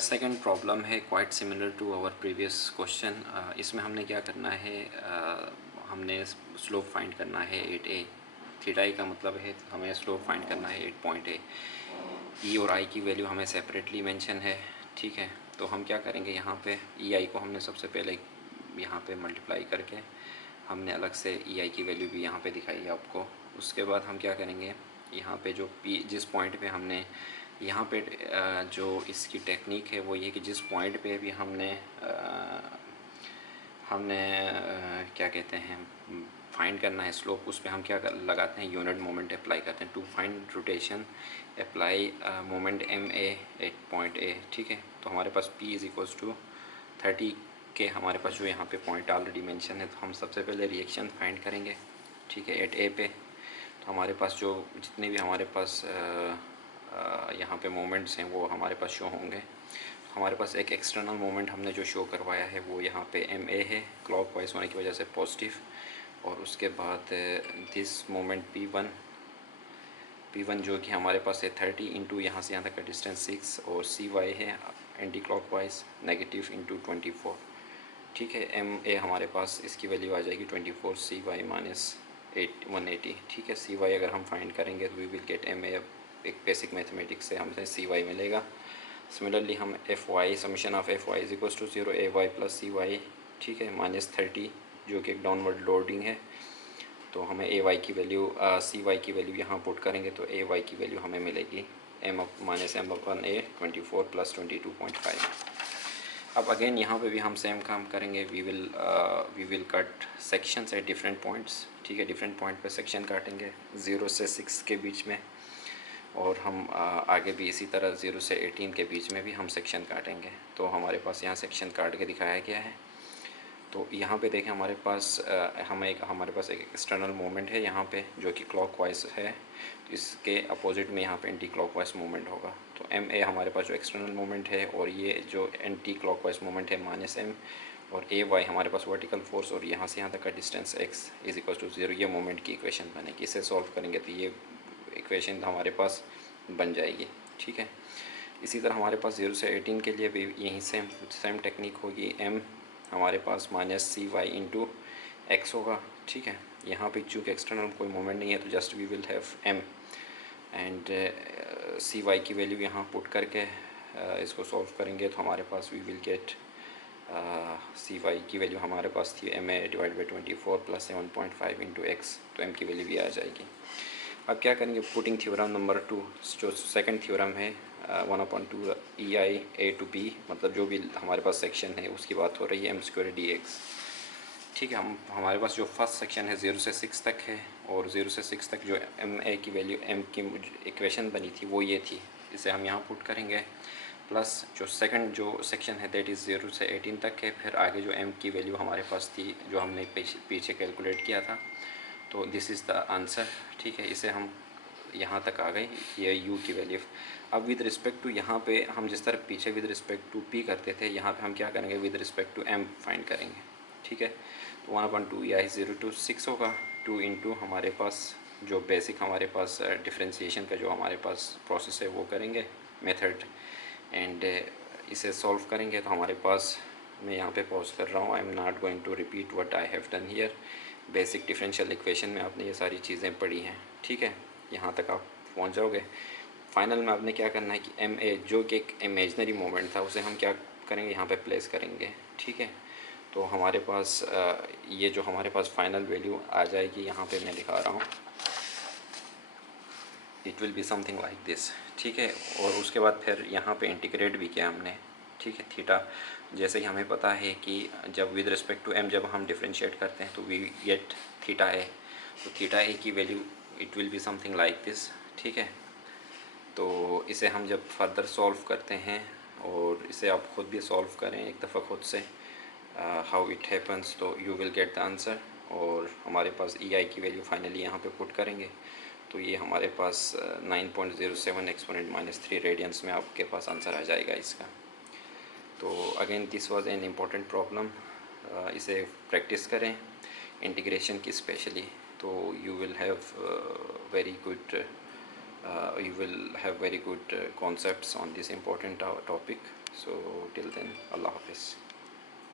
Second problem है quite similar to our previous question. इसमें हमने क्या करना है, हमने स्लोप फाइंड करना है 8a। थीटा ए का मतलब है हमें स्लोप फाइंड करना है 8 पॉइंट ए। ई और आई की वैल्यू हमें सेपरेटली मेंशन है, ठीक है। तो हम क्या करेंगे, यहाँ पे ई आई को हमने सबसे पहले यहाँ पे मल्टीप्लाई करके हमने अलग से ई आई की वैल्यू भी यहाँ पे दिखाई है आपको। उसके बाद हम क्या करेंगे, यहाँ पे जो पी जिस पॉइंट पे हमने यहाँ पे जो इसकी टेक्निक है वो ये कि जिस पॉइंट पे भी हमने क्या कहते हैं फाइंड करना है स्लोप, उस पर हम क्या लगाते हैं, यूनिट मोमेंट अप्लाई करते हैं। To find rotation apply moment M A at point A, ठीक है। तो हमारे पास P इज़ इक्वल्स टू 30 के हमारे पास जो यहाँ पे पॉइंट ऑलरेडी मेंशन है, तो हम सबसे पहले रिएक्शन फाइंड करेंगे, ठीक है, एट ए पे। तो हमारे पास जो जितने भी हमारे पास यहाँ पे मोमेंट्स हैं वो हमारे पास शो होंगे। हमारे पास एक एक्सटर्नल मोमेंट हमने जो शो करवाया है वो यहाँ पे एम ए है, क्लॉकवाइज होने की वजह से पॉजिटिव। और उसके बाद दिस मोमेंट P1 जो कि हमारे पास है 30 इंटू यहाँ से यहाँ तक का डिस्टेंस 6, और CY है एंटी क्लॉकवाइज नेगेटिव इंटू 24, ठीक है। एम ए हमारे पास इसकी वैल्यू आ जाएगी 24, CY माइनस 180, ठीक है। CY अगर हम फाइंड करेंगे तो we will get M A, एक बेसिक मैथमेटिक्स से हमें CY मिलेगा। सिमिलरली हम FY summation of FY is equals to 0 AY plus CY, ठीक है, माइनस 30 जो कि एक डाउनवर्ड लोडिंग है। तो हमें AY की वैल्यू CY की वैल्यू यहाँ पुट करेंगे तो AY की वैल्यू हमें मिलेगी M minus M upon A 24 plus 22.5। अब अगेन यहाँ पे भी हम सेम काम करेंगे, we will cut sections at different points, ठीक है। डिफरेंट पॉइंट पे सेक्शन काटेंगे 0 से 6 के बीच में, और हम आगे भी इसी तरह 0 से 18 के बीच में भी हम सेक्शन काटेंगे। तो हमारे पास यहाँ सेक्शन काट के दिखाया गया है। तो यहाँ पे देखें हमारे पास हमारे पास एक एक्सटर्नल मोमेंट है यहाँ पे जो कि क्लॉकवाइज है, तो इसके अपोजिट में यहाँ पे एंटी क्लॉकवाइज मोमेंट होगा। तो एम ए हमारे पास जो एक्सटर्नल मोमेंट है, और ये जो एंटी क्लॉकवाइज मोमेंट है माइनस एम, और ए वाई हमारे पास वर्टिकल फोर्स, और यहाँ से यहाँ तक का distance X is equal to 0, ये मोमेंट की इक्वेशन बनेगी। इसे सॉल्व करेंगे तो ये इक्वेशन हमारे पास बन जाएगी, ठीक है। इसी तरह हमारे पास 0 से 18 के लिए भी यही सेम टेक्निक होगी। m हमारे पास माइनस सी वाई इंटू एक्स होगा, ठीक है। यहाँ पे चूँकि एक्सटर्नल कोई मोमेंट नहीं है तो just we will have m and C Y की वैल्यू यहाँ पुट करके इसको सॉल्व करेंगे तो हमारे पास we will get C Y की वैल्यू हमारे पास थी M A divide by 24 plus 7.5 into X, तो एम की वैल्यू भी आ जाएगी। अब क्या करेंगे, पुटिंग थ्योरम नंबर 2, जो सेकंड थ्योरम है 1/2 ई आई ए टू बी, मतलब जो भी हमारे पास सेक्शन है उसकी बात हो रही है m² dx, ठीक है। हमारे पास जो फर्स्ट सेक्शन है 0 से 6 तक है, और 0 से 6 तक जो एम ए की वैल्यू m की इक्वेशन बनी थी वो ये थी, इसे हम यहाँ पुट करेंगे। प्लस जो सेकंड जो सेक्शन है दैट इज़ 0 से 18 तक है, फिर आगे जो m की वैल्यू हमारे पास थी जो हमने पीछे कैलकुलेट किया था, तो दिस इज़ द आंसर, ठीक है। इसे हम यहाँ तक आ गए, ये u की वैल्यू। अब विद रिस्पेक्ट टू यहाँ पे हम जिस तरह पीछे विद रिस्पेक्ट टू p करते थे, यहाँ पे हम क्या करेंगे, with respect to m find करेंगे, ठीक है। तो 1/2 या 0 to 6 होगा, 2 इंटू हमारे पास जो बेसिक हमारे पास डिफ्रेंशिएशन का जो हमारे पास प्रोसेस है वो करेंगे मेथड, एंड इसे सॉल्व करेंगे तो हमारे पास, मैं यहाँ पे पॉज कर रहा हूँ, I am not going to repeat what I have done here. Basic differential equation में आपने ये सारी चीज़ें पढ़ी हैं, ठीक है, यहाँ तक आप पहुँच जाओगे। फाइनल में आपने क्या करना है कि एम ए जो कि एक इमेजनरी मोमेंट था उसे हम क्या करेंगे, यहाँ पे प्लेस करेंगे, ठीक है। तो हमारे पास ये जो हमारे पास फाइनल वैल्यू आ जाएगी, यहाँ पे मैं दिखा रहा हूँ, it will be something like this, ठीक है। और उसके बाद फिर यहाँ पे इंटीग्रेट भी किया हमने, ठीक है, थीटा। जैसे कि हमें पता है कि जब विद रिस्पेक्ट टू m जब हम डिफ्रेंशिएट करते हैं तो वी गेट थीटा ए, तो थीटा ए की value it will be something like this, ठीक है। तो इसे हम जब फर्दर सॉल्व करते हैं, और इसे आप ख़ुद भी सॉल्व करें एक दफ़ा खुद से, हाउ इट हैपन्स, तो you will get the answer. और हमारे पास ई आई की वैल्यू फाइनली यहाँ पे पुट करेंगे तो ये हमारे पास 9.07 एक्सपोनेंट -3 रेडियंस में आपके पास आंसर आ जाएगा इसका। तो again this was an important problem, इसे प्रैक्टिस करें इंटीग्रेशन की स्पेशली, तो you will have very good concepts on this important topic. So till then अल्लाह हाफिज़।